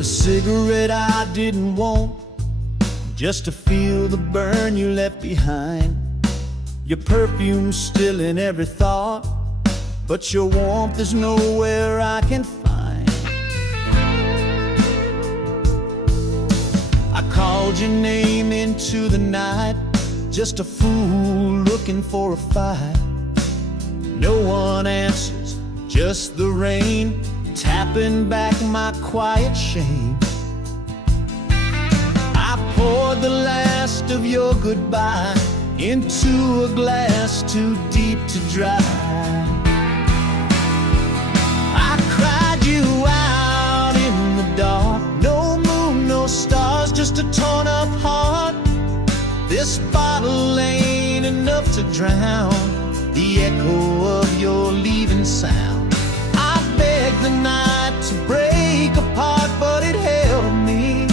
a cigarette I didn't want, just to feel the burn you left behind. Your perfume's still in every thought, but your warmth is nowhere I can find. I called your name into the night, just a fool looking for a fight. No one answers, just the rain tapping back my quiet shame. I poured the last of your goodbye into a glass too deep to dry. I cried you out in the dark. No moon, no stars, just a torn up heart. This bottle ain't enough to drown the echo of your leaving sound. I begged the night to break apart, but it held me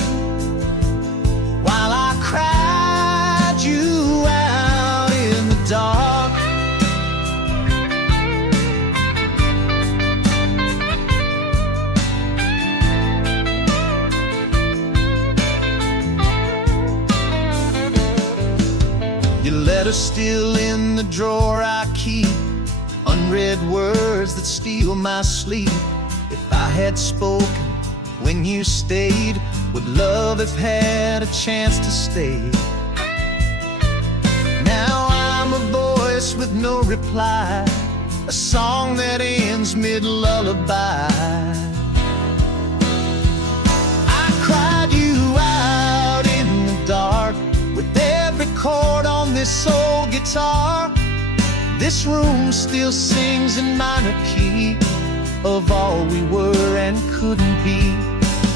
while I cried you out in the dark. Your letter's still in the drawer I keep, unread words that steal my sleep. If I had spoken when you stayed, would love have had a chance to stay? Now I'm a voice with no reply, a song that ends mid-lullaby. I cried you out in the dark, with every chord on this old guitar. This room still sings in minor key of all we were and couldn't be.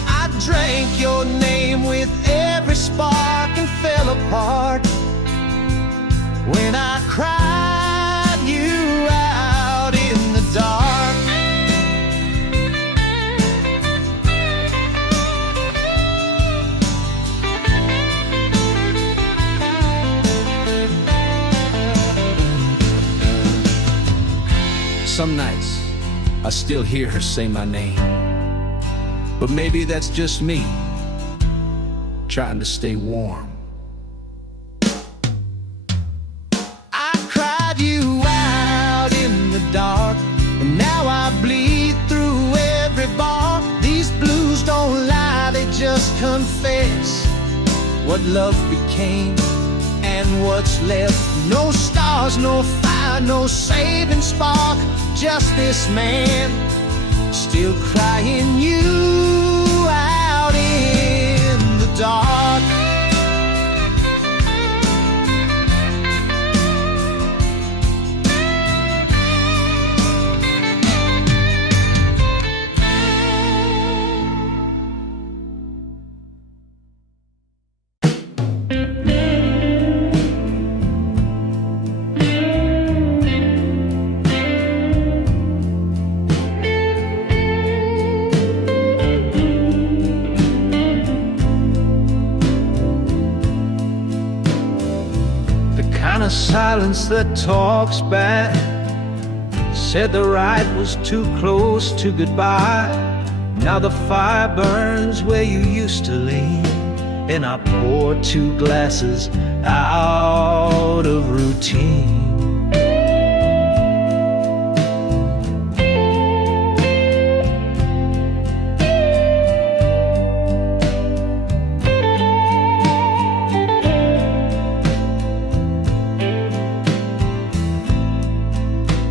I drank your name with every spark and fell apart when I cried you out in the dark. Some nights, I still hear her say my name, but maybe that's just me, trying to stay warm. I cried you out in the dark, and now I bleed through every bar. These blues don't lie, they just confess what love became and what's left. No stars, no fire, no saving spark, just this man still crying you out in the dark. Silence that talks back said the ride was too close to goodbye. Now the fire burns where you used to lean, and I pour 2 glasses out of routine.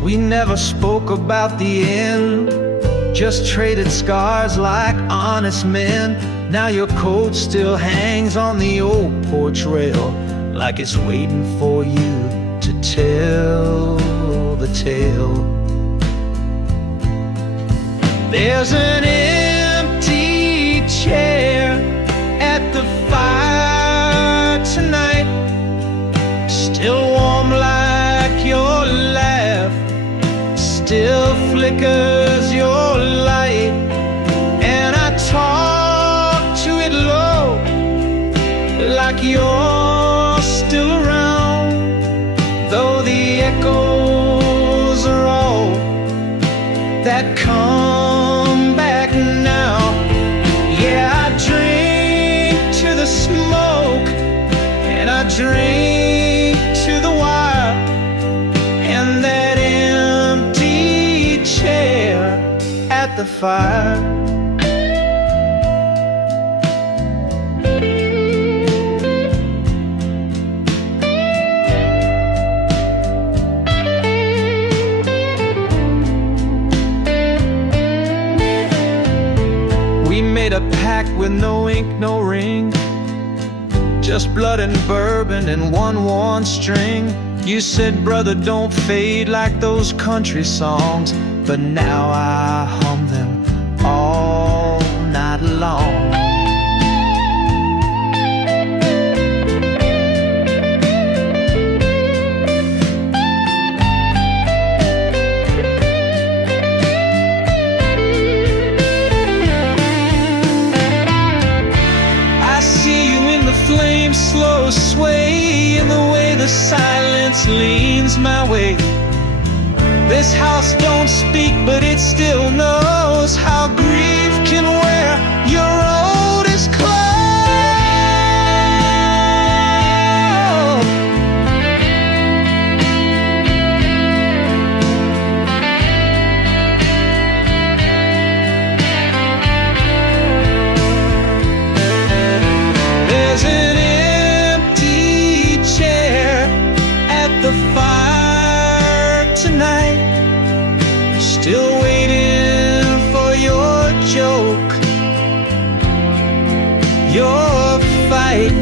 We never spoke about the end, just traded scars like honest men. Now your coat still hangs on the old porch rail, like it's waiting for you to tell the tale. There's an empty chair at the fire tonight, still warm like your laugh, still flickers your light. And I talk to it low, like you're still around, though the echoes are all that come back now. Yeah, the fire. We made a pact with no ink, no ring, just blood and bourbon and one worn string. You said, brother, don't fade like those country songs, but now I hum them all night long. Flames slow sway in the way the silence leans my way. This house don't speak, but it still knows how grief can wear your oldest clothes. There's an empty chair at the fire tonight, still waiting for your joke, your fight.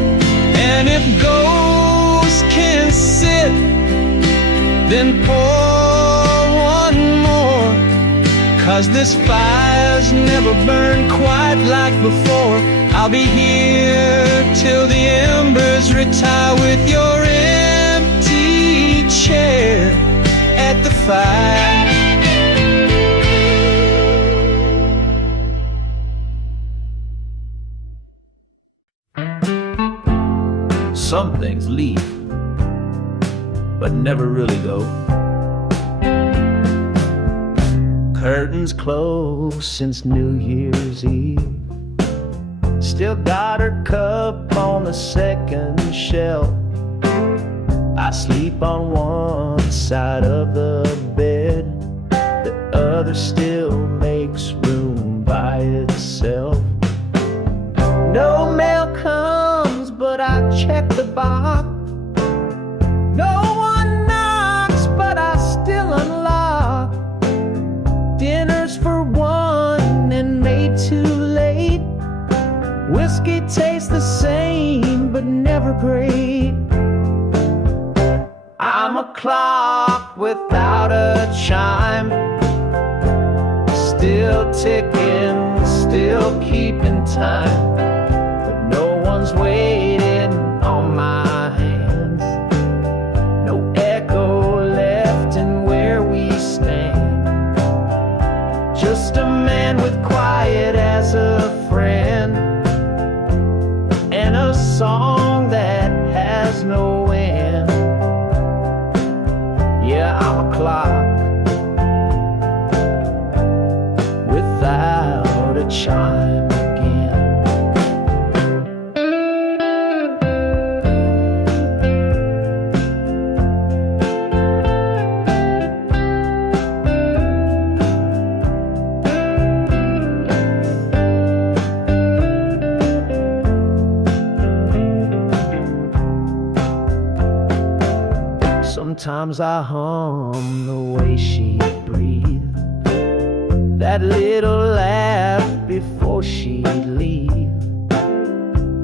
And if ghosts can sit, then pour one more, 'cause this fire's never burned quite like before. I'll be here till the embers retire with your empty chair at the fire. Some things leave, but never really go. Curtains closed since New Year's Eve. Still got her cup on the second shelf. I sleep on one side of the bed, the other still makes room by itself. No mail comes, but I check the box. No one knocks, but I still unlock. Dinner's for one and made too late. Whiskey tastes the same, but never great. I'm a clock without a chime, still ticking, still keeping time. But no one's waiting on my hands, no echo left in where we stand. Just a man with quiet as a friend, and a song that has no end. Yeah, I'm a clock without a chime again. Sometimes I hum the way she breathed, that little laugh before she'd leave.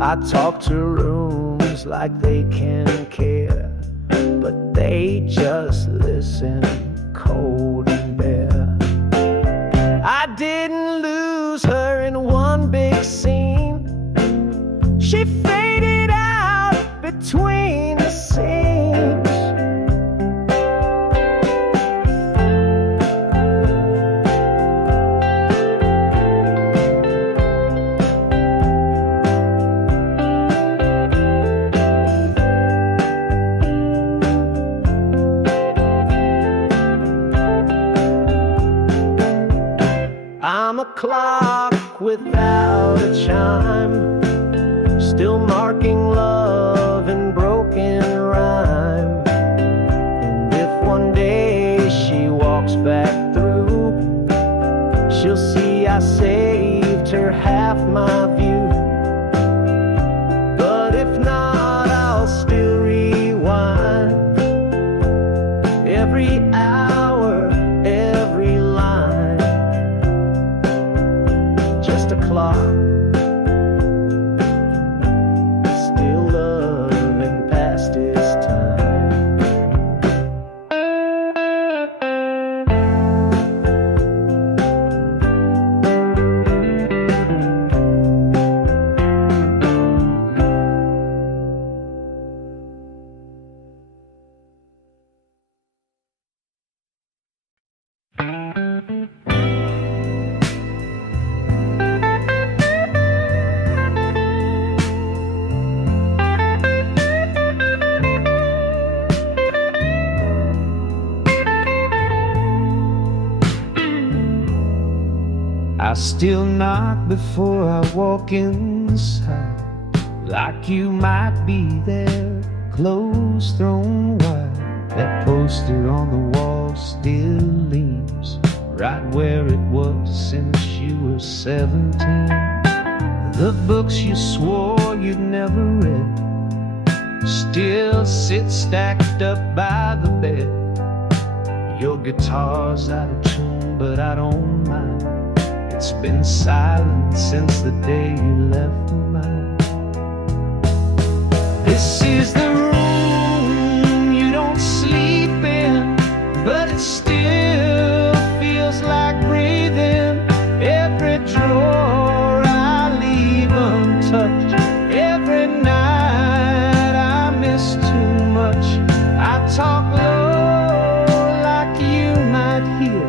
I talk to rooms like they can care, but they just listen cold and bare. I didn't lose her in one big scene, she faded out between the scenes. I'm a clock without a chime, still marking love in broken rhyme. And if one day she walks back through, she'll see still knock before I walk inside, like you might be there, clothes thrown wide. That poster on the wall still leans right where it was since you were 17. The books you swore you'd never read still sit stacked up by the bed. Your guitar's out of tune, but I don't mind. It's been silent since the day you left mine. This is the room you don't sleep in, but it still feels like breathing. Every drawer I leave untouched, every night I miss too much. I talk low like you might hear,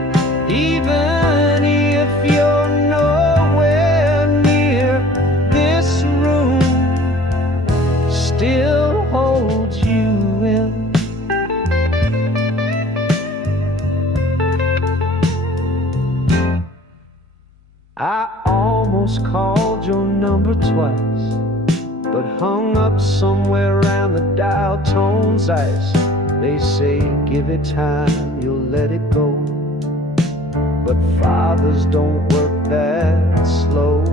even if you're nowhere near. This room still holds you in. I almost called your number twice, but hung up somewhere around the dial tone's ice. They say give it time, you'll let it go, but fathers don't work that slow.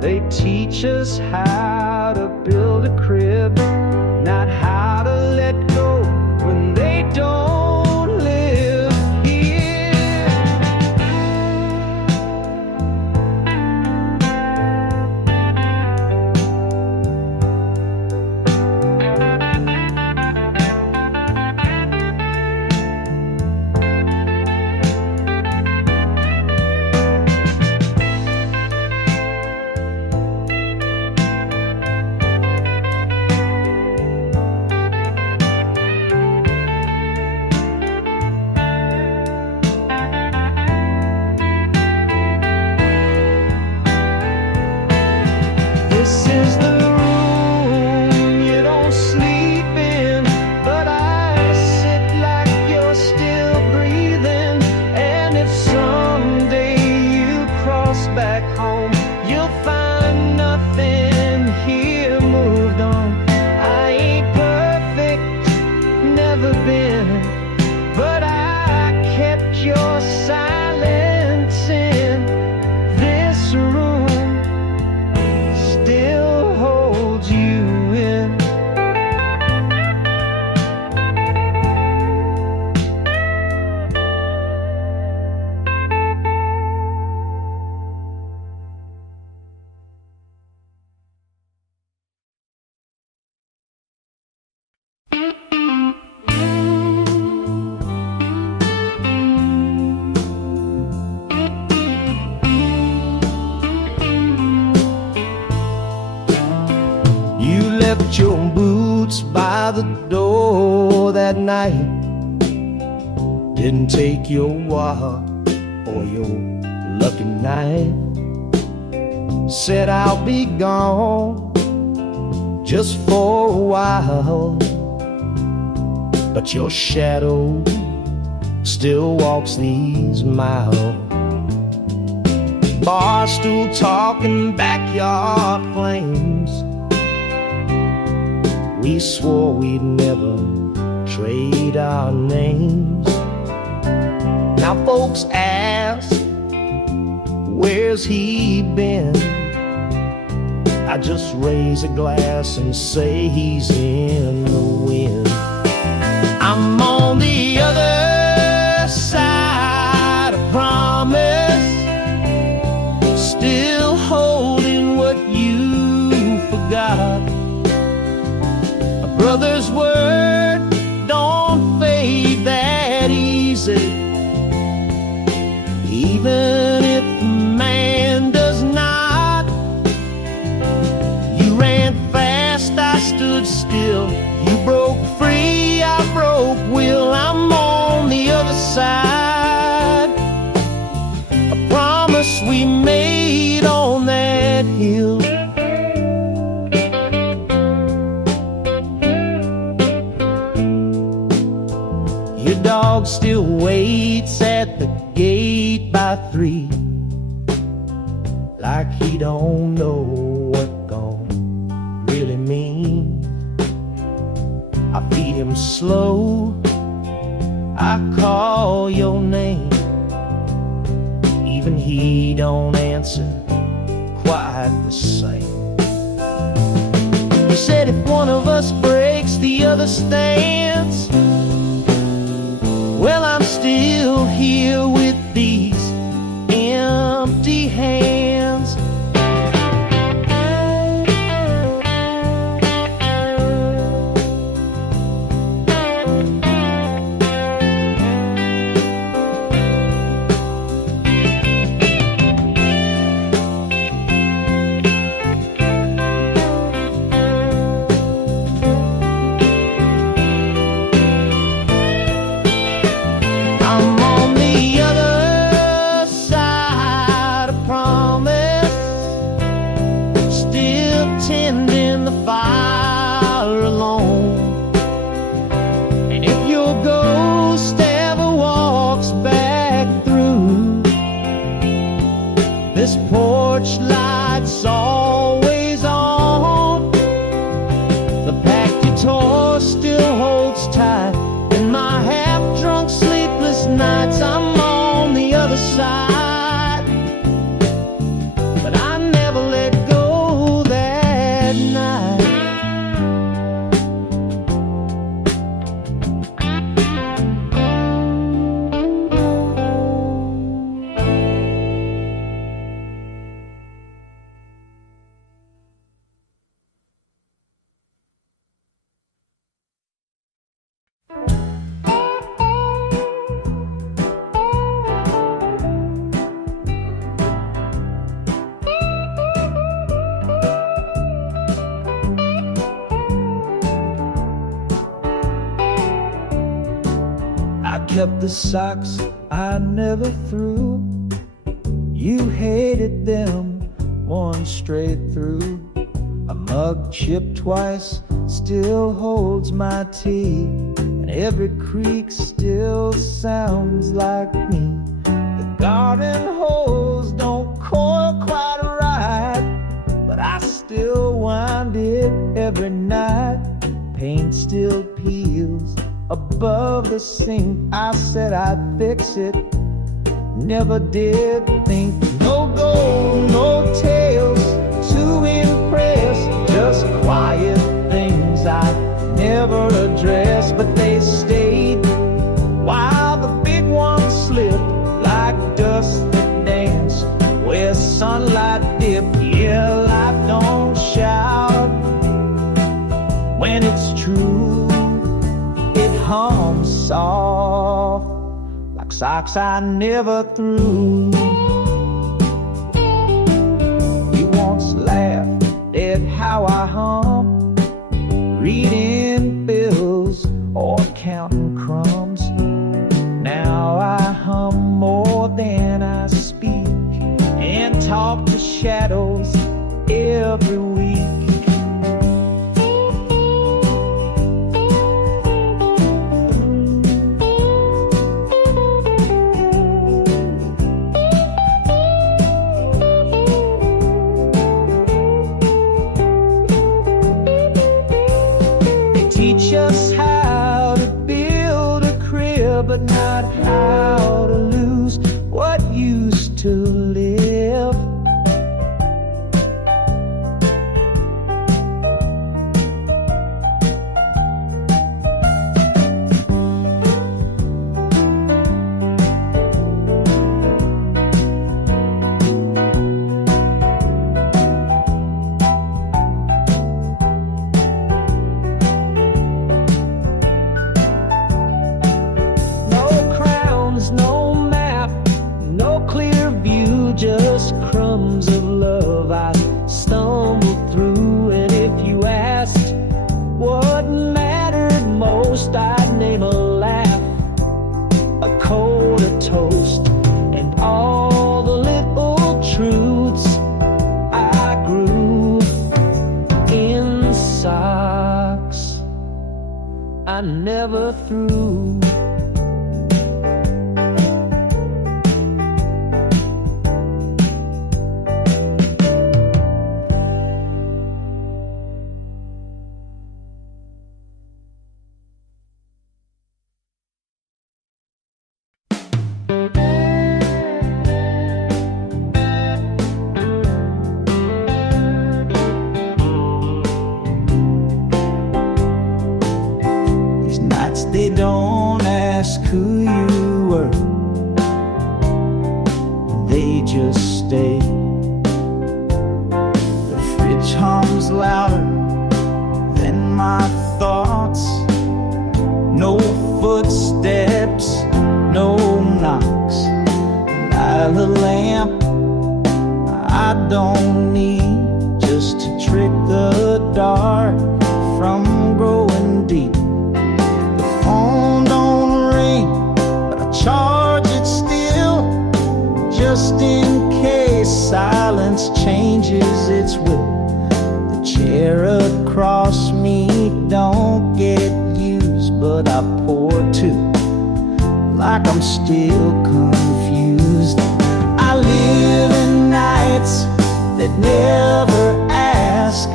They teach us how to build a crib, not how to let go when they don't live here. This is the room you don't sleep in, but I sit like you're still breathing. And if someday you cross back home, you'll find nothing here moved on. I ain't perfect, never been, but I kept your silence in. This room still holds you in. You left your boots by the door that night, didn't take your wallet or your lucky knife. Said I'll be gone just for a while, but your shadow still walks these miles. Bar stool talking, backyard flames. We swore we'd never trade our names. Now folks ask, where's he been? I just raise a glass and say he's in the wind. I'm on the other side of promise, still holding what you forgot. A brother's word don't fade that easy, even if the man does not. You ran fast, I stood still. You broke free, I broke will. I'm on the other side. A promise we made on that hill. Your dog still waits at the gate by 3. he don't know what gone really mean. I feed him slow, I call your name. Even he don't answer quite the same. He said if one of us breaks, the other stands. Well, I'm still here with these empty hands. I'm on the other side of Promis, still tending the fire alone. And if your ghost ever walks back through, this porch light's always on. The pack you tore still holds tight in my half-drunk sleepless nights. I'm on the other side, but I never let go that night. I kept the socks I never threw. You hated them, one straight through. A mug chipped twice still holds my tea, and every creak still sounds like me. The garden hose don't coil quite right, but I still wind it every night. Paint still peels above the sink. I said I'd fix it, never did think. No gold, no tales to impress, just quiet things I never addressed. But they stayed while the big ones slipped like dust that danced where sunlight dipped. Yeah, life don't shout when it's true. It hums soft like socks I never threw. You once laughed at how I hum, reading bills or counting crumbs. Now I hum more than I speak and talk to shadows every week. Teach us how to build a crib, but not how to lose what used to live. No map, no clear view, just crumbs of love I stumbled through. And if you asked what mattered most, I'd name a laugh, a cold, a toast, and all the little truths I grew in socks I never threw. who you were. They just stay. The fridge hums louder than my thoughts. No footsteps, no knocks. Light the lamp I don't need, just to trick the dark from growing deep. The phone don't ring, but I charge it still, just in case silence changes its will. The chair across me don't get used, but I pour too, like I'm still confused. I live in nights that never ask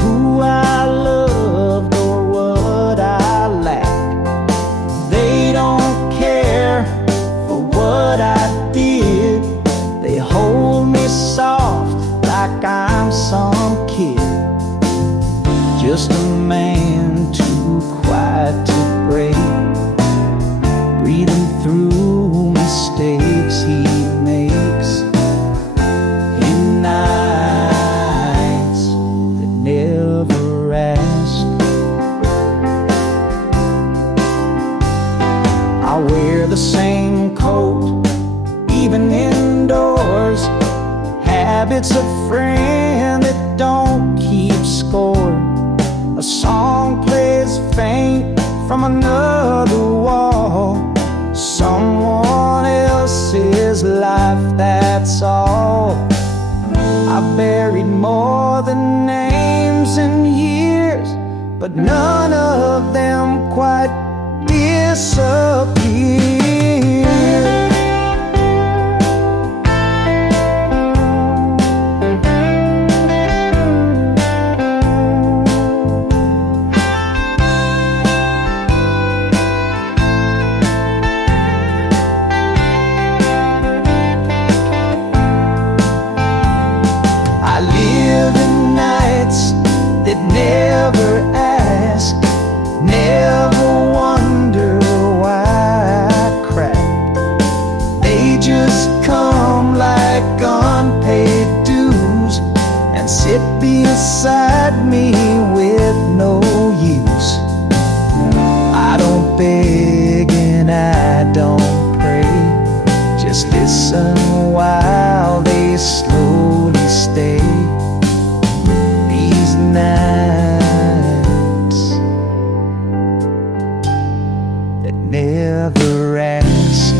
who I loved or what I lack. They don't care for what I did. They hold me soft like I'm some kid, just a man too quiet to pray, breathing through mistakes he makes in nights that never ask. I wear the same coat even indoors, habits of friend that don't keep score. A song plays faint from another wall, someone else's life, that's all. I've buried more than names and years, but none of them quite disappear. That never ask, never wonder why I cracked. They just come like unpaid dues and sit beside me with no use. I don't beg and I don't pray, just listen while they slowly stay. Nights that never ask.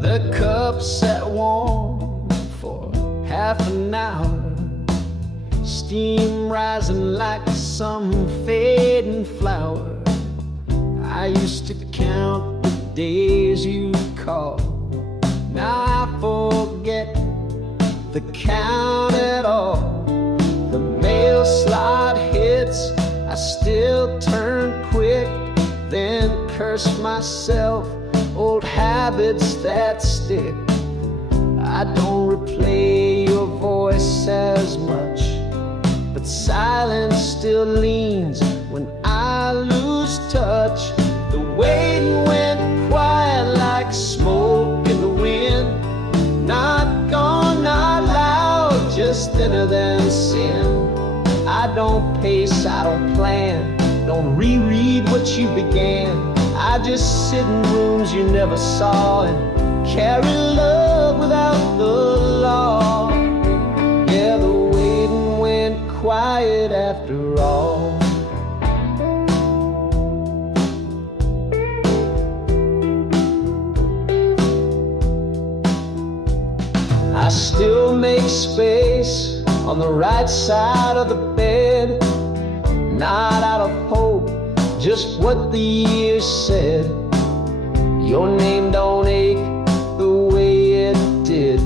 The cup sat warm for half an hour, steam rising like some fading flower. I used to count the days you call, now I forget the count at all. The mail slot hits, I still turn quick, then curse myself. Old habits that stick. I don't replay your voice as much, but silence still leans when I lose touch. The waiting went quiet like smoke in the wind, not gone, not loud, just thinner than sin. I don't pace, I don't plan, don't reread what you began. I just sit in rooms you never saw and carry love without the law. Yeah, the waiting went quiet after all. I still make space on the right side of the bed, not out of hope, just what the years said. Your name don't ache the way it did,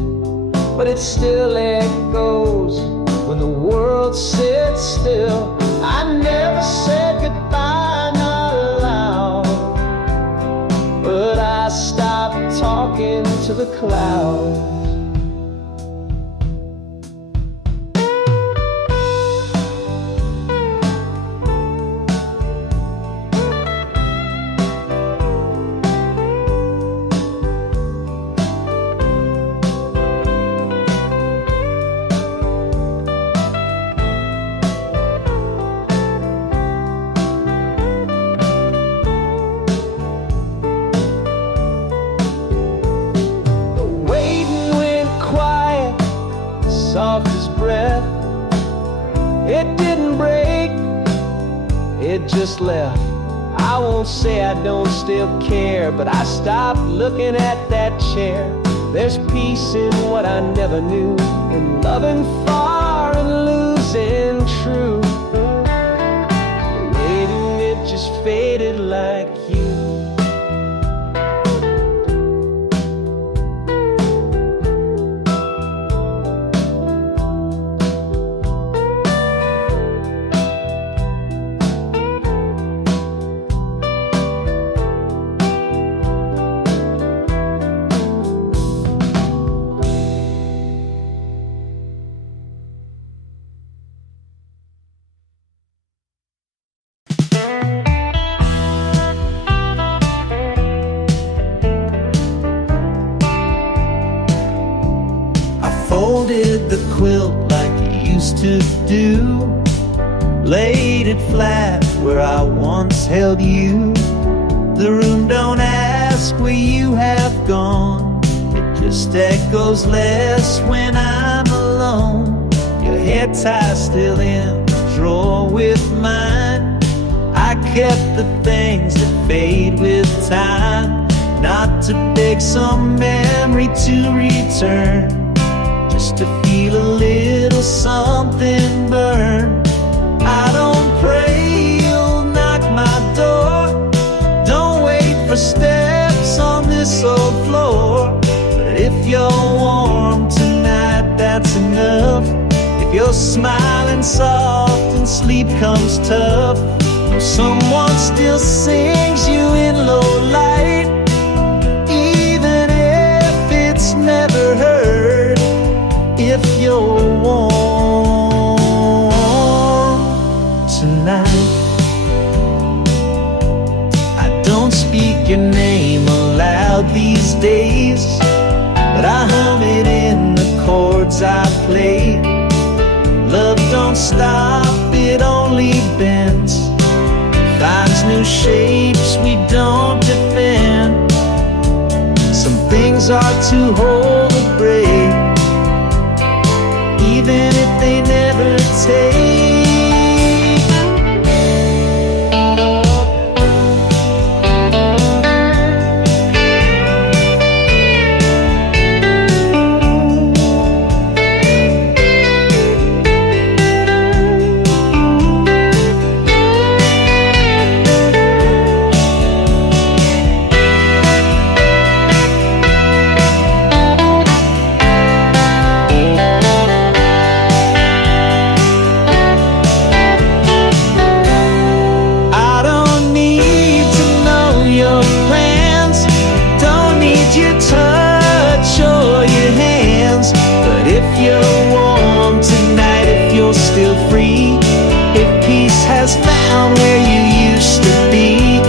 but it still echoes when the world sits still. I never said goodbye, not aloud, but I stopped talking to the clouds. Soft as breath, it didn't break, it just left. I won't say I don't still care, but I stopped looking at that chair. There's peace in what I never knew, in loving far and losing true. Waiting, it just faded like you. Folded the quilt like you used to do, laid it flat where I once held you. The room don't ask where you have gone, it just echoes less when I'm alone. Your hair tie still in the drawer with mine. I kept the things that fade with time, not to beg some memory to return, just to feel a little something burn. I don't pray you'll knock my door, don't wait for steps on this old floor. But if you're warm tonight, that's enough. If you're smiling soft and sleep comes tough, or someone still sings you in low light, even if it's never heard. If you're warm tonight, I don't speak your name aloud these days, but I hum it in the chords I play. Love don't stop, it only bends, finds new shapes we don't defend. Some things are too whole to break, even if they never take. Has found where you used to be,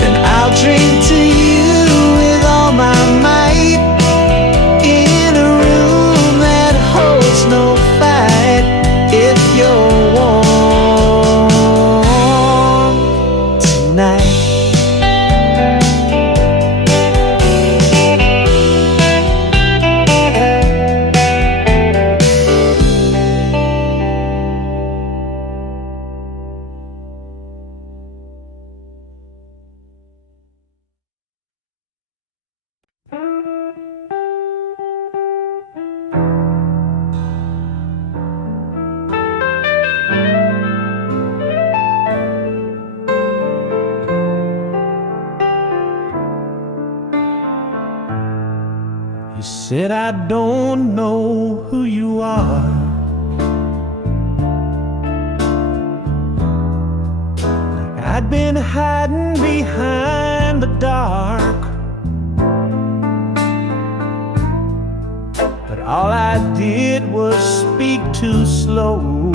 then I'll drink to you with all my might, in a room that holds no fight. If you're warm tonight. You said I don't know who you are, I'd been hiding behind the dark, but all I did was speak too slow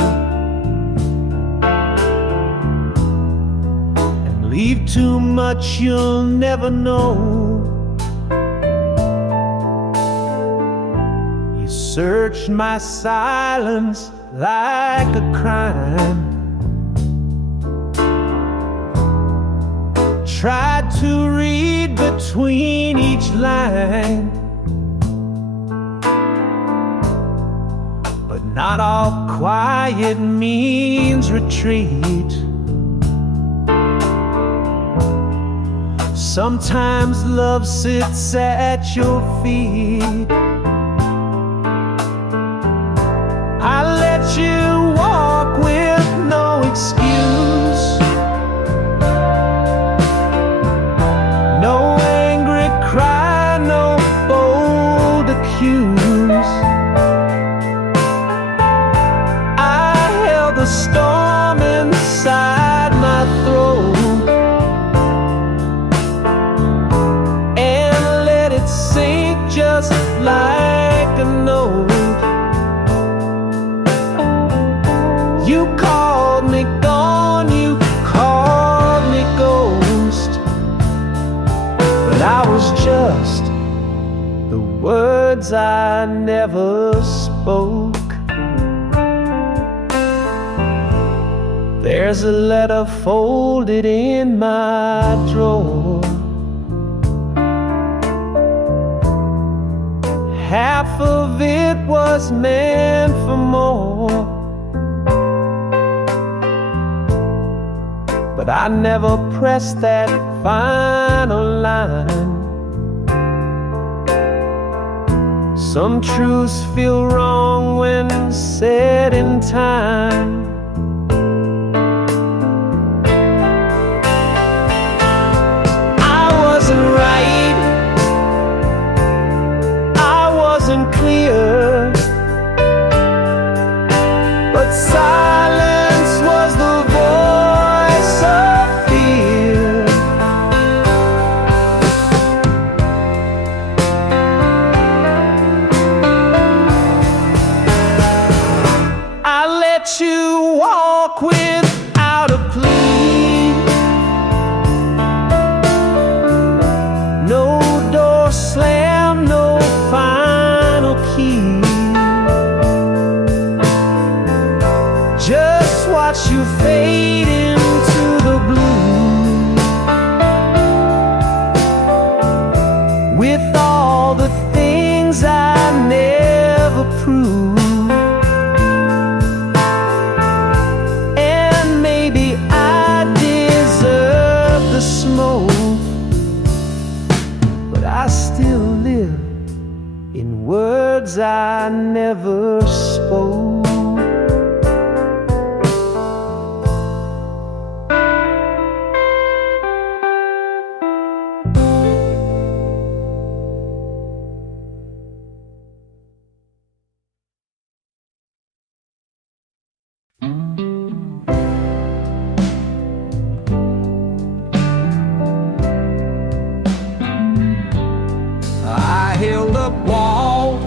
and leave too much you'll never know. You searched my silence like a crime, tried to read between each line, but not all quiet means retreat. Sometimes love sits at your feet. I let you walk with no excuse, no angry cry, no bold accuse. I held the storm inside my throat and let it sink just like a note. You called me gone, you called me ghost, but I was just the words I never spoke. There's a letter folded in my drawer. Half of it was meant for more, but I never pressed that final line. Some truths feel wrong when said in time. I wasn't right, I wasn't clear, but silence was the voice of fear. I let you walk without a plea, no door slam, no final key. Just watch you fade into the blue, with all the things I never proved. And maybe I deserve the smoke, but I still live in words I never spoke. I held up walls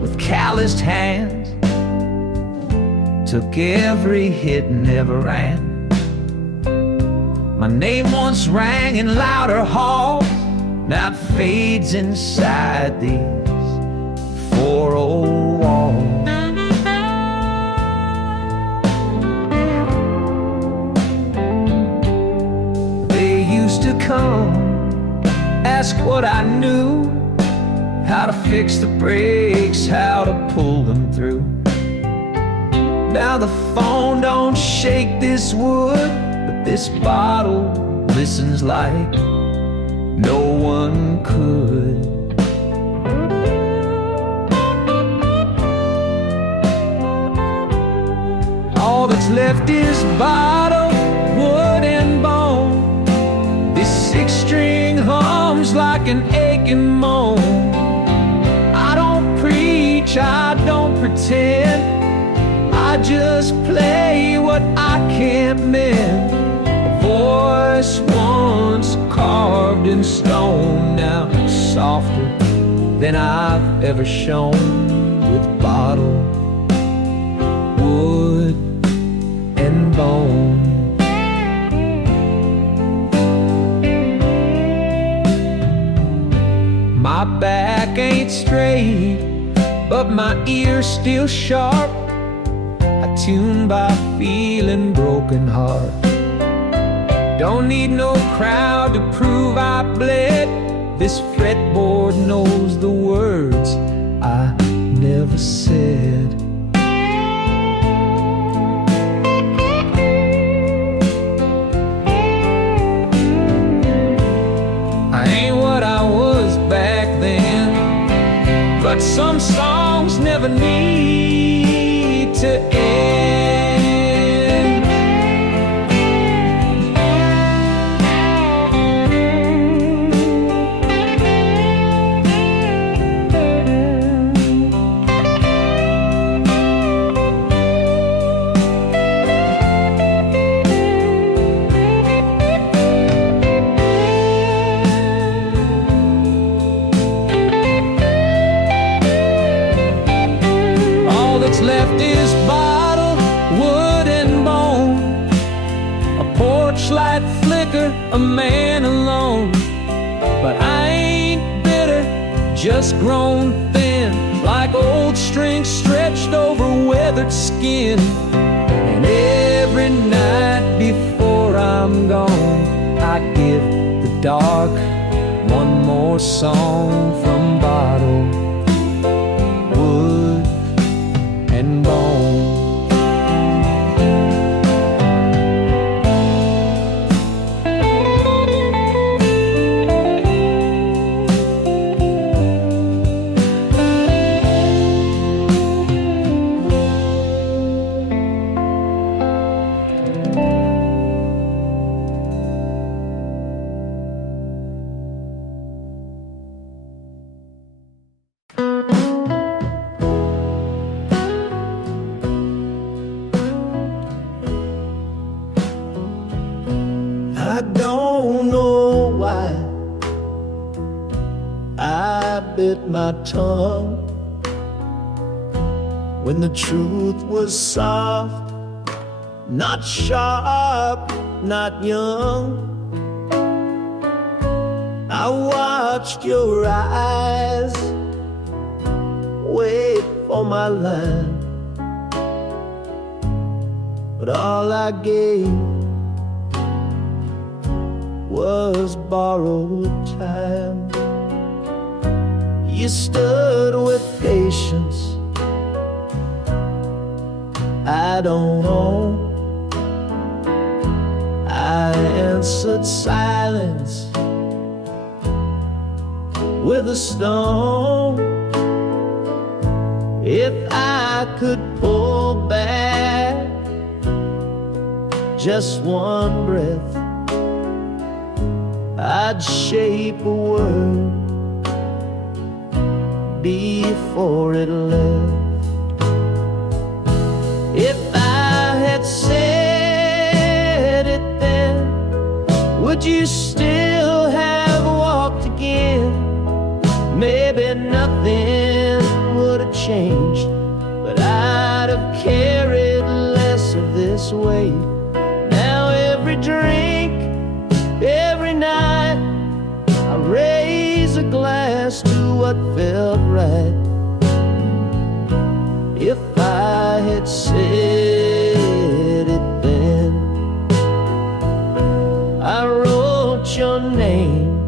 with calloused hands, took every hit, never ran. My name once rang in louder halls, now it fades inside these four old walls. They used to come, ask what I knew, how to fix the brakes, how to pull them through. Now the phone don't shake this wood, but this bottle listens like no one could. All that's left is bottle, wood and bone. This six-string hums like an aching moan. I don't preach, I don't pretend, I just play what I can't mend. A voice once carved in stone, now softer than I've ever shown, with bottle, wood, and bone. My back ain't straight, but my ear's still sharp, attuned by feeling broken heart. Don't need no crowd to prove I bled. This fretboard knows the words I never said. I ain't what I was back then, but some songs never need to end. Left is bottle, wood, and bone. A porch light flicker, a man alone. But I ain't bitter, just grown thin, like old string stretched over weathered skin. And every night before I'm gone, I give the dark one more song from bottle, wood, and bone. I don't know why I bit my tongue when the truth was soft, not sharp, not young. I watched your eyes wait for my line, but all I gave was borrowed time. You stood with patience I don't know. I answered silence with a stone. If I could pull back just one breath, I'd shape a word before it left. If I had said it then, would you still have walked again? Maybe nothing would have changed, but I'd have carried less of this weight. Now every drink, every night, I raise a glass to what felt right. If I had said it then, I wrote your name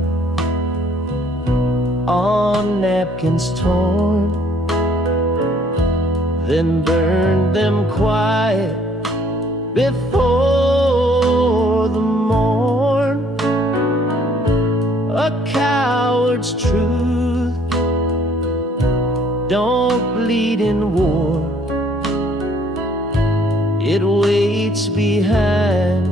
on napkins torn, then burned them quiet before the morn. A coward's truth don't bleed in war. It waits behind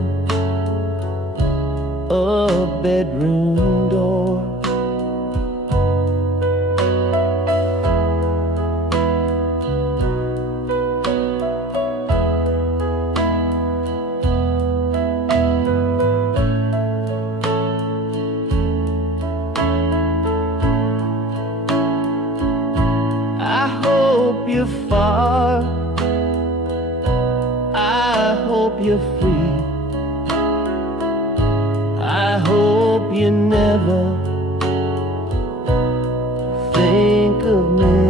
a bedroom door. hope you're far. I hope you're free. I hope you never think of me.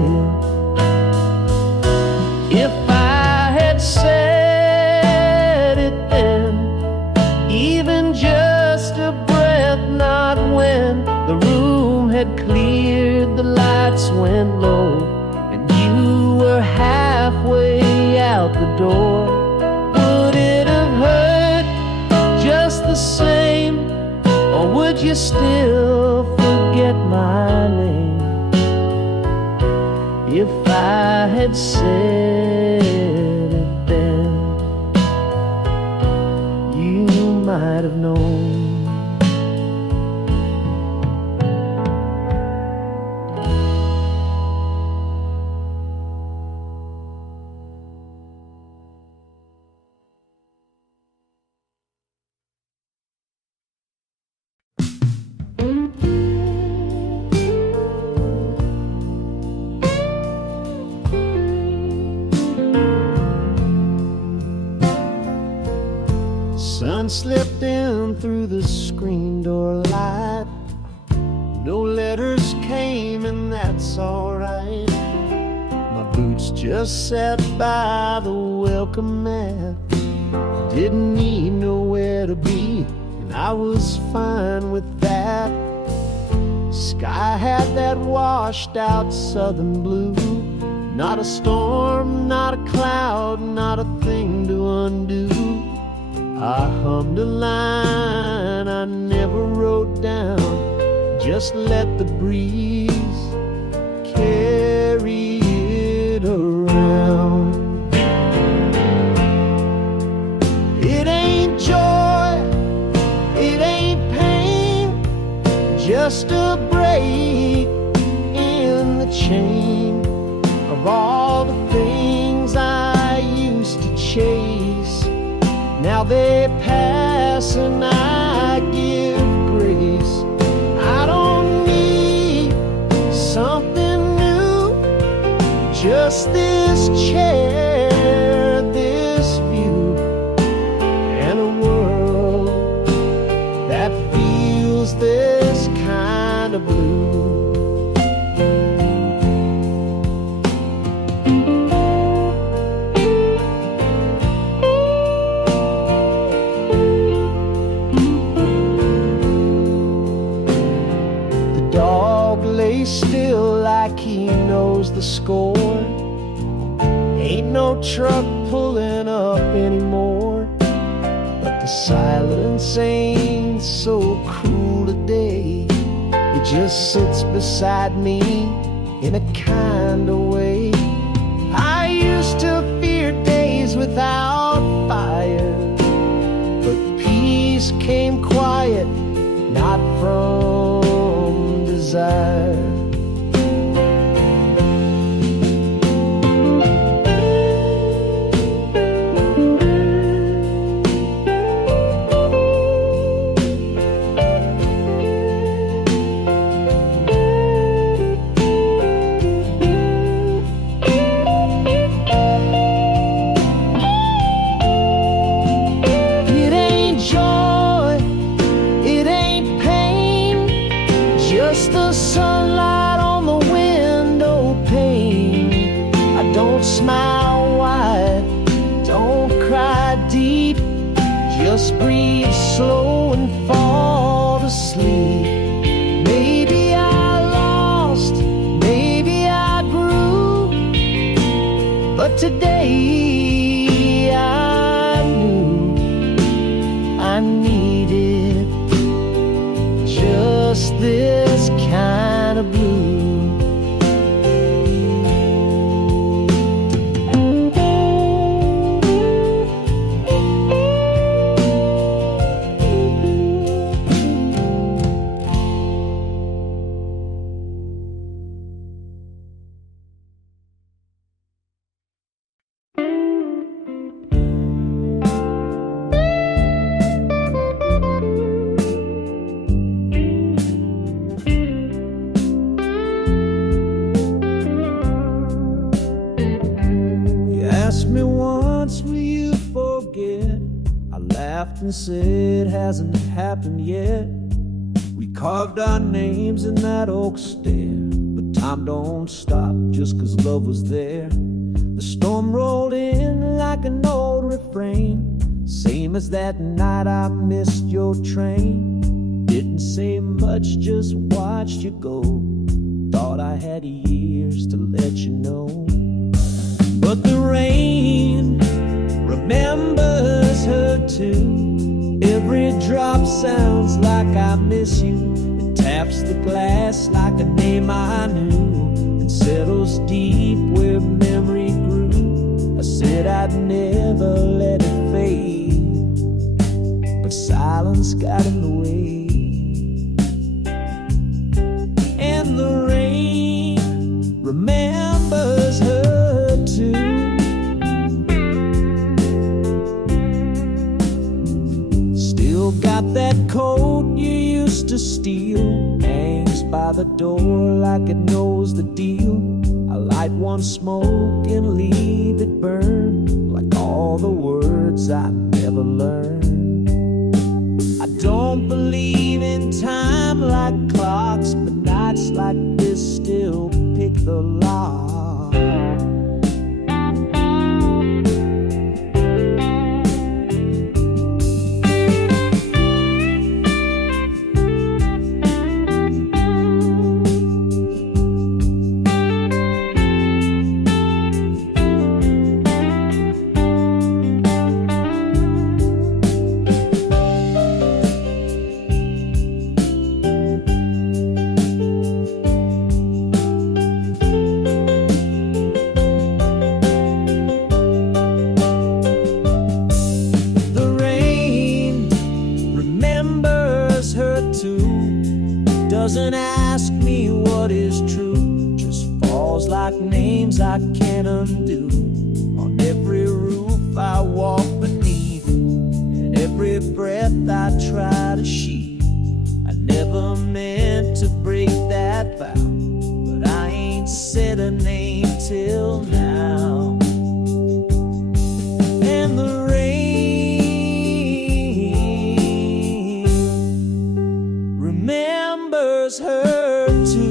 If I had said it then, even just a breath, not when the room had cleared, the lights went low, and you were halfway out the door, would it have hurt just the same, or would you still forget my name? If I had said it then, you might have known. Sun slipped in through the screen door light. No letters came, and that's alright. My boots just sat by the welcome mat. Didn't need nowhere to be, and I was fine with that. Sky had that washed out southern blue. Not a storm, not a cloud, not a thing to undo. I hummed a line I never wrote down. Just let the breeze carry it around. It ain't joy, it ain't pain, just a break in the chain of all the things I used to chase. Now they pass and I give grace. I don't need something new, just this chair, this view, and a world that feels this kind of blue. Still like he knows the score. Ain't no truck pulling up anymore, but the silence ain't so cruel today. It just sits beside me in a kind of way. I used to fear days without fire, but peace came quiet, not from desire. Just the sunlight on the window pane. I don't smile wide, don't cry deep, just breathe slow and fall to sleep. Maybe I lost, maybe I grew, but today I knew I needed just this kind of blue. asked me once, will you forget? I laughed and said, hasn't happened yet. We carved our names in that oak stair, but time don't stop just 'cause love was there. The storm rolled in like an old refrain, same as that night I missed your train. Didn't say much, just watched you go. Thought I had years to let you know. But the rain remembers her too. Every drop sounds like I miss you. It taps the glass like a name I knew, and settles deep where memory grew. I said I'd never let it fade, but silence got in the way. And the rain remembers her too. Still got that coat you used to steal, hangs by the door like it knows the deal. I light one smoke and leave it burn, like all the words I never learned. I don't believe in time like clocks, but nights like this still pick the lock. Doesn't ask me what is true, just falls like names I can't undo. On every roof I walk beneath, and every breath I try to sheathe. I never meant to break that vow, but I ain't said a name till now. And the rain remembers her too.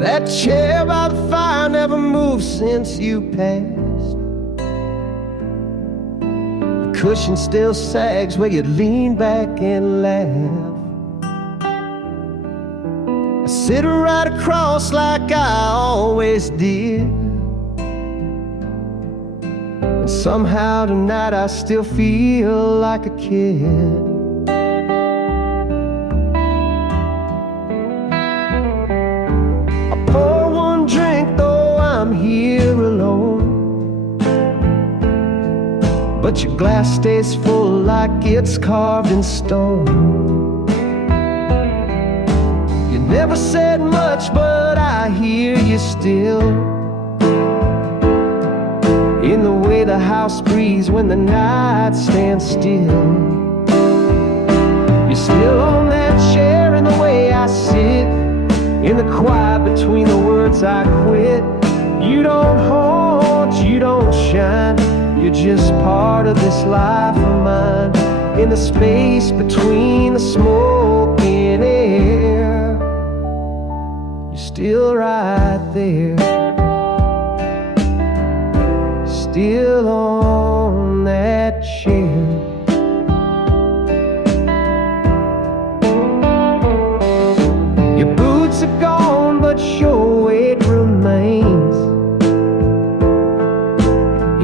That chair by the fire never moved since you passed. The cushion still sags where you lean back and laugh. I sit right across like I always did, and somehow tonight I still feel like a kid. I'm here alone, but your glass stays full like it's carved in stone. You never said much, but I hear you still, in the way the house breathes when the night stands still. You're still on that chair in the way I sit, in the quiet between the words I quit. You don't haunt, you don't shine, you're just part of this life of mine. In the space between the smoke and air, you're still right there, still on that chair.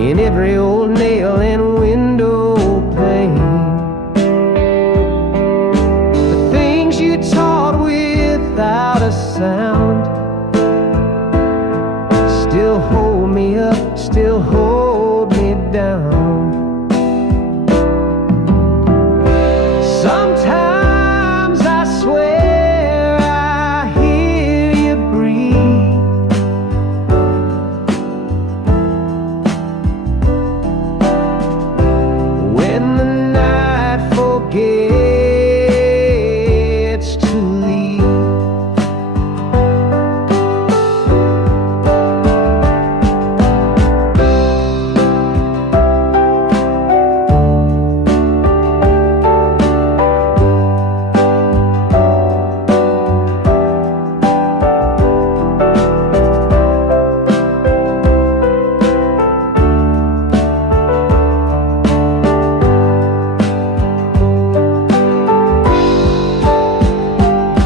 in every old nail and window pane. The things you taught without a sound still hold me up, still hold me down. Sometimes I swear I hear you breathe. When the night forgets to leave.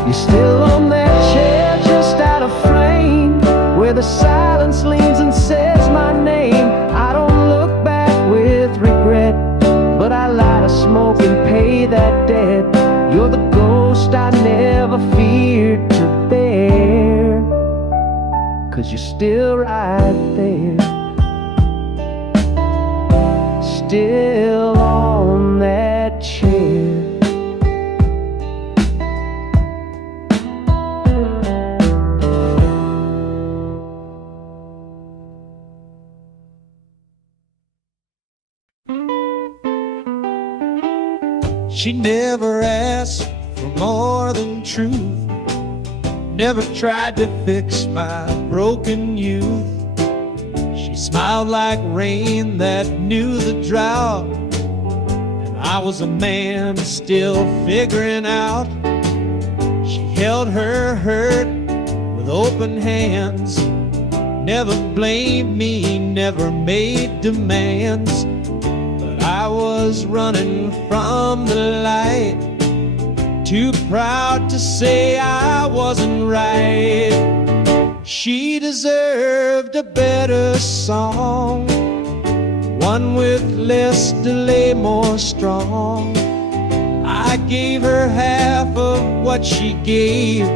You're still on that chair just out of frame, where the silence leans and says my name. I don't look back with regret, but I light a smoke and pay that debt. You're the ghost I never feared to bear, 'cause you're still right there, still on that chair. She never asked for more than truth, never tried to fix my broken youth. She smiled like rain that knew the drought, and I was a man still figuring out. She held her hurt with open hands, never blamed me, never made demands. I was running from the light, too proud to say I wasn't right. She deserved a better song, one with less delay, more strong. I gave her half of what she gave,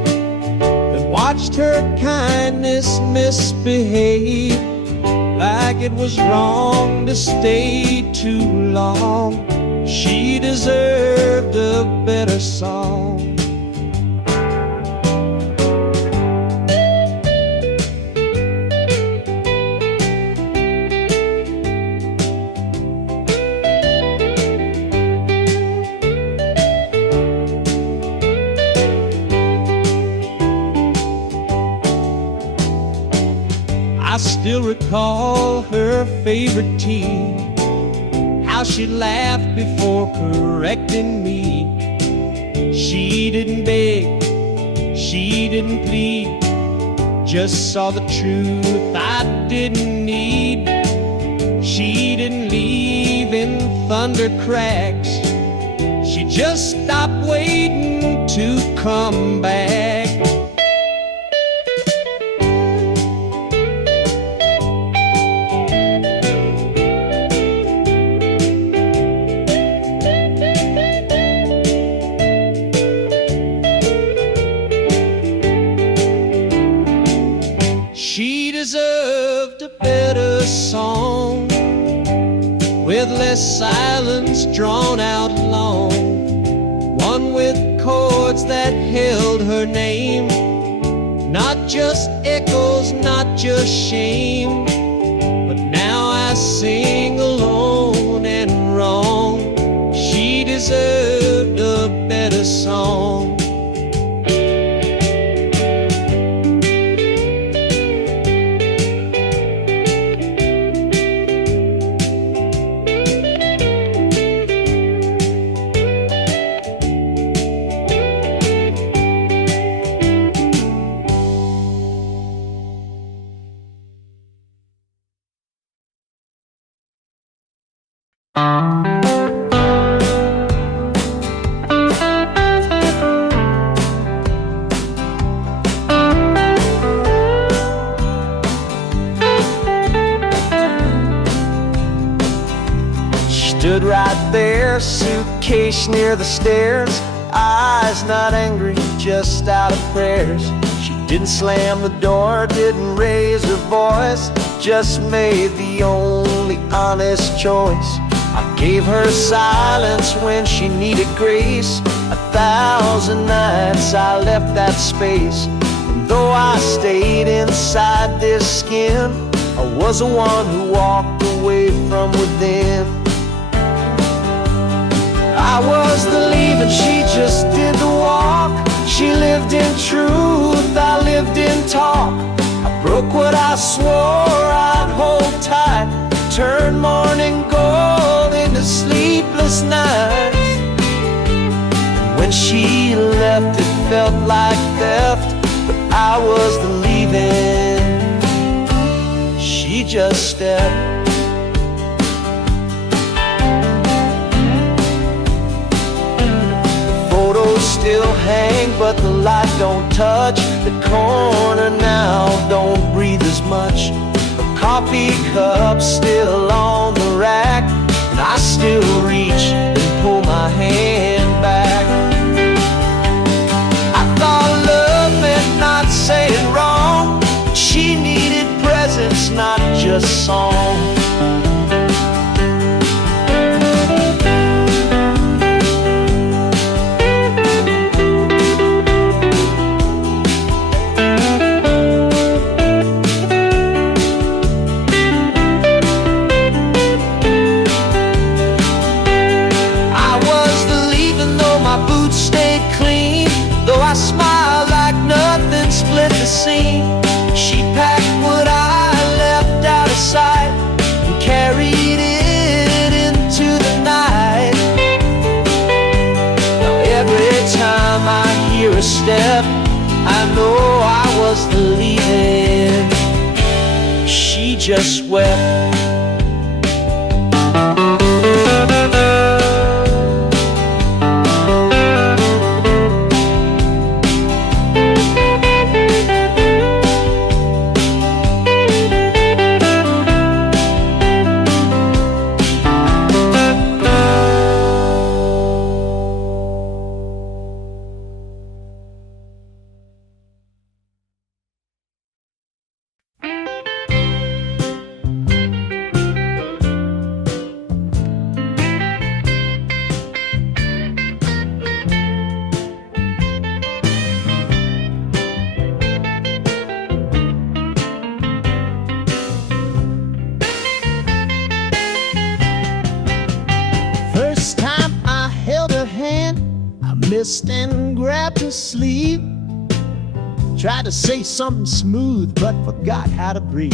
then watched her kindness misbehave, like it was wrong to stay too long. She deserved a better song. I still recall her favorite tea, how she laughed before correcting me. She didn't beg, she didn't plead, just saw the truth I didn't need. She didn't leave in thunder cracks, she just stopped waiting to come back. She deserved a better song, with less silence drawn out long, one with chords that held her name, not just echoes, not just shame. But now I sing alone and wrong. She deserved a better song. Stood right there, suitcase near the stairs, eyes not angry, just out of prayers. She didn't slam the door, didn't raise her voice, just made the only honest choice. I gave her silence when she needed grace. 1,000 nights I left that space. And though I stayed inside this skin, I was the one who walked away from within. I was the leaving, she just did the walk. She lived in truth, I lived in talk. I broke what I swore I'd hold tight, turned morning gold into sleepless nights. When she left, it felt like theft, but I was the leaving. She just stepped. Photos still hang, but the light don't touch the corner now, don't breathe as much. The coffee cup still on the rack, and I still reach and pull my hand back. I thought love meant not saying wrong, but she needed presence, not just song. She packed what I left out of sight and carried it into the night. Now every time I hear a step, I know I was the leaving. She just wept. And grabbed her sleeve, tried to say something smooth but forgot how to breathe.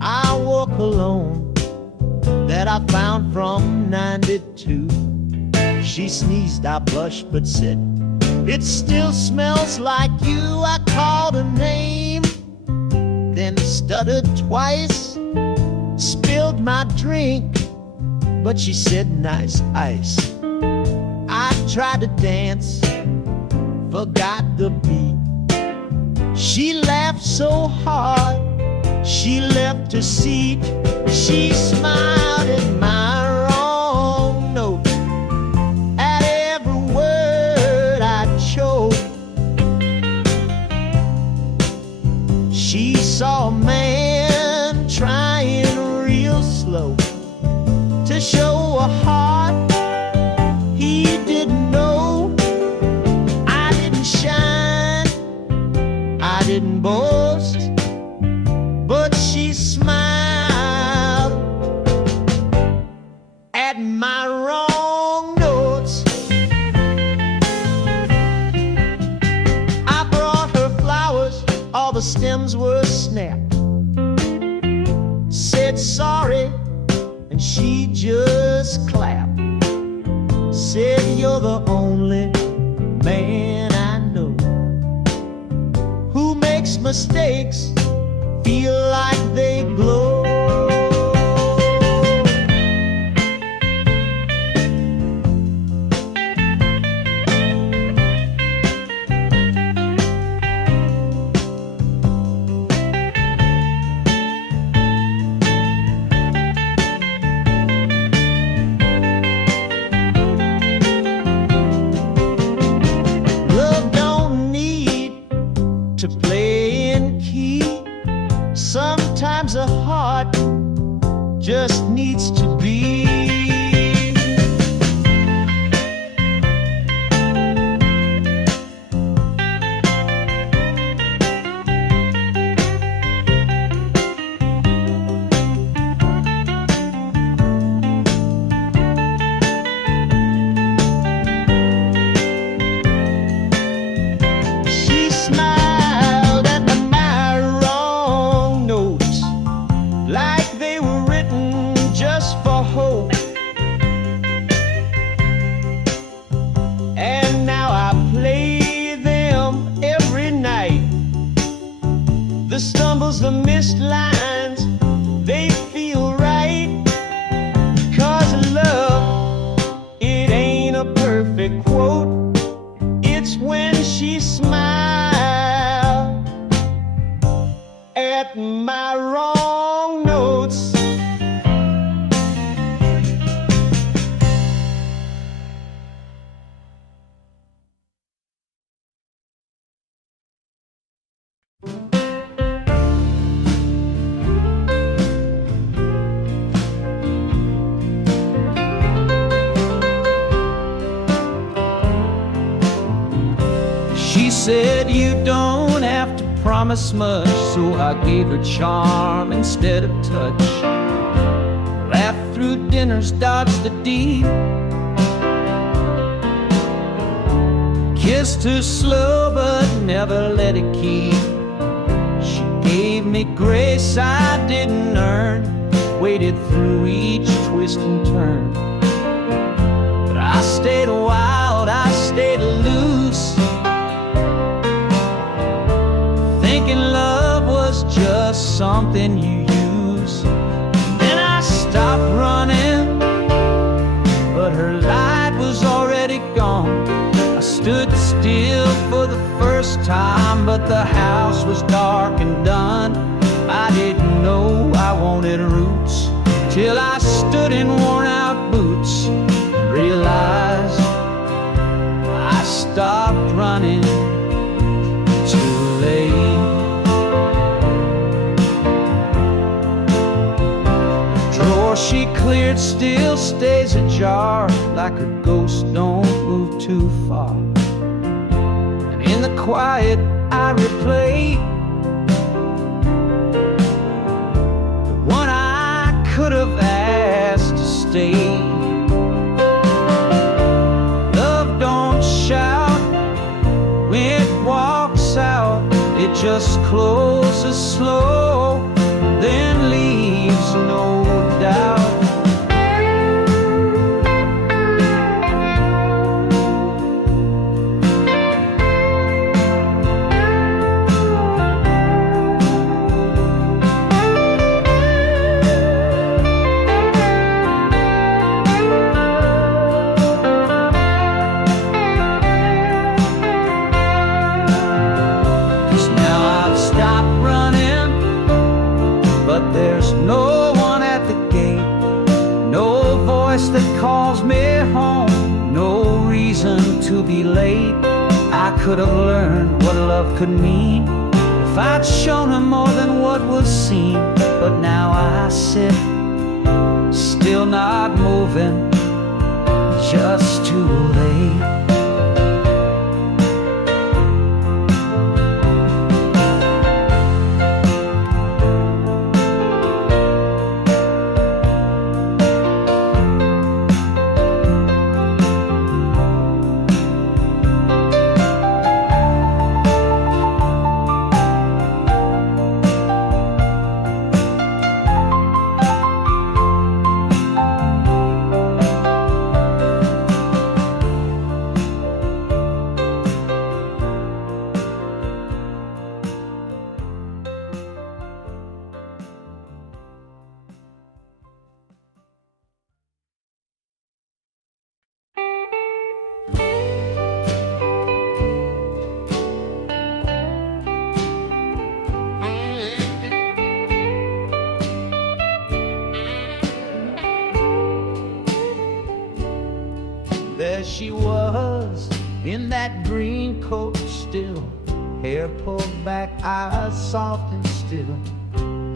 I walk alone that I found from 92. She sneezed, I blushed but said, "It still smells like you." I called her name, then stuttered twice, spilled my drink, but she said nice ice. I tried to dance, forgot the beat. She laughed so hard, she left her seat. She smiled at my wrong note, at every word I chose. She saw a man trying real slow to show a heart he didn't know. I didn't shine, I didn't boast, but she smiled at my wrong notes. I brought her flowers, all the stems were snapped. Said sorry, and she just clapped. Said you're the only man I know who makes mistakes feel like they glow. to play in key. Sometimes a heart just needs to be. She smiled at my wrong notes like they were written just for hope. And now I play them every night. The stumbles, the missed lines, they feel right. 'Cause love, it ain't a perfect quote. It's when she smiled at my wrong notes. She said you don't have to promise much, so I gave her charm instead of touch. Laughed through dinners, dodged the deep, kissed her slow but never let it keep. She gave me grace I didn't earn, waded through each twist and turn. But I stayed wild, I stayed loose, thinking love was just something you use. Then I stopped running, but her light was already gone. I stood still for the first time, but the house was dark and done. I didn't know I wanted roots till I stood in worn out boots and realized I stopped running too late. Drawer she cleared still stays ajar, like her ghost don't move too far. And in the quiet I replay the one I could have asked to stay. Love don't shout when it walks out, it just closes slow, then leaves no doubt. There's no one at the gate, no voice that calls me home, no reason to be late. I could have learned what love could mean if I'd shown her more than what was seen. But now I sit, still not moving, just too late. There she was in that green coat still, hair pulled back, eyes soft and still.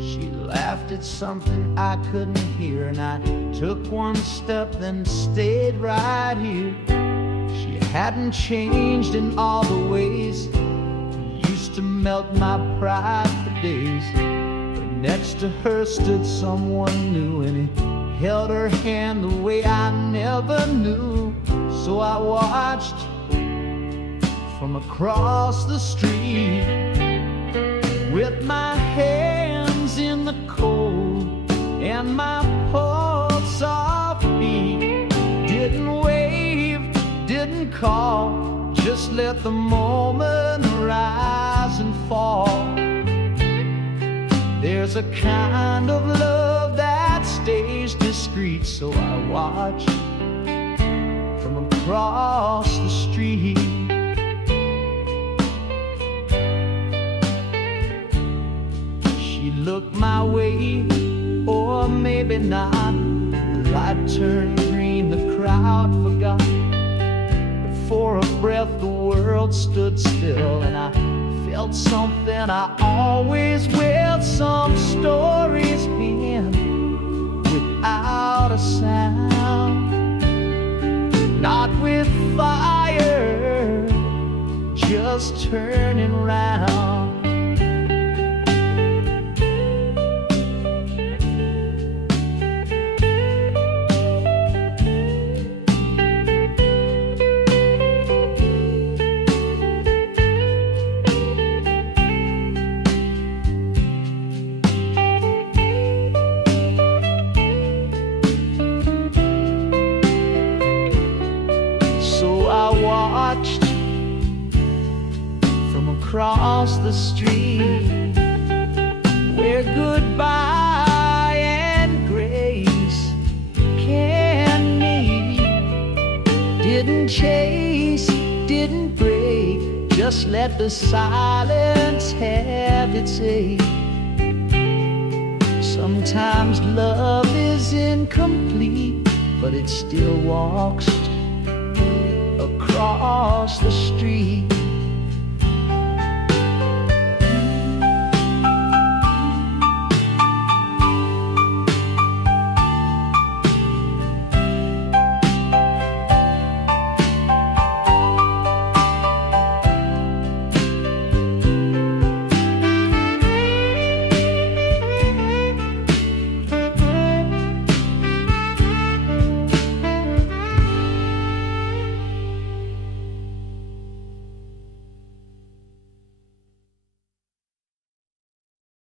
She laughed at something I couldn't hear, and I took one step, then stayed right here. She hadn't changed in all the ways that used to melt my pride for days. But next to her stood someone new, and he held her hand the way I never knew. So I watched from across the street, with my hands in the cold and my pulse off beat. Didn't wave, didn't call, just let the moment rise and fall. There's a kind of love that stays discreet, so I watched from across the street. She looked my way, or maybe not. The light turned green, the crowd forgot. But for a breath the world stood still, and I felt something I always will. Some stories end without a sound, not with fire, just turning round. Watched from across the street, where goodbye and grace can meet. Didn't chase, didn't break, just let the silence have its say. Sometimes love is incomplete, but it still walks across the street.